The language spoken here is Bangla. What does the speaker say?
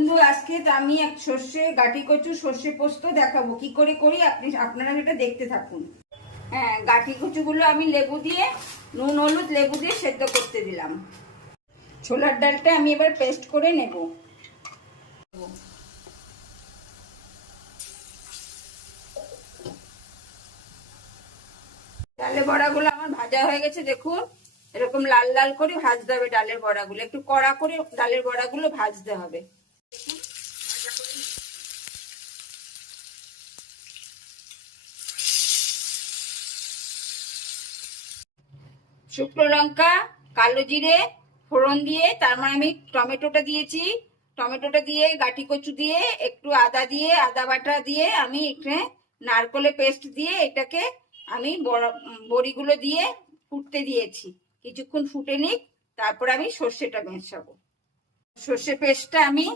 বন্ধু, আজকে তো আমি এক সর্ষে গাঠি কচু সর্ষে পোস্ত দেখাবো কি করে করি। আপনারা সেটা দেখতে থাকুন। হ্যাঁ, গাঠি কচুগুলো আমি লেবু দিয়ে নুন হলুদ লেবু দিয়ে সেদ্ধ করতে দিলাম। ছোলার ডালটা আমি এবার পেস্ট করে নেব। ডালের বড়াগুলো আমার ভাজা হয়ে গেছে, দেখুন এরকম লাল লাল করে ভাজতে হবে। ডালের বড়াগুলো একটু কড়া করে ডালের বড়াগুলো ভাজতে হবে। শুকনো লঙ্কা, কালো জিরে ফোড়ন দিয়ে তার মানে আমি টমেটোটা দিয়েছি। টমেটোটা দিয়ে গাঠি কচু দিয়ে একটু আদা দিয়ে আদা বাটা দিয়ে আমি এখানে নারকোলের পেস্ট দিয়ে এটাকে আমি বড়িগুলো দিয়ে ফুটতে দিয়েছি। কিছুক্ষণ ফুটে নিক, তারপর আমি সর্ষেটা মেশাবো। সর্ষে পেস্টটা আমি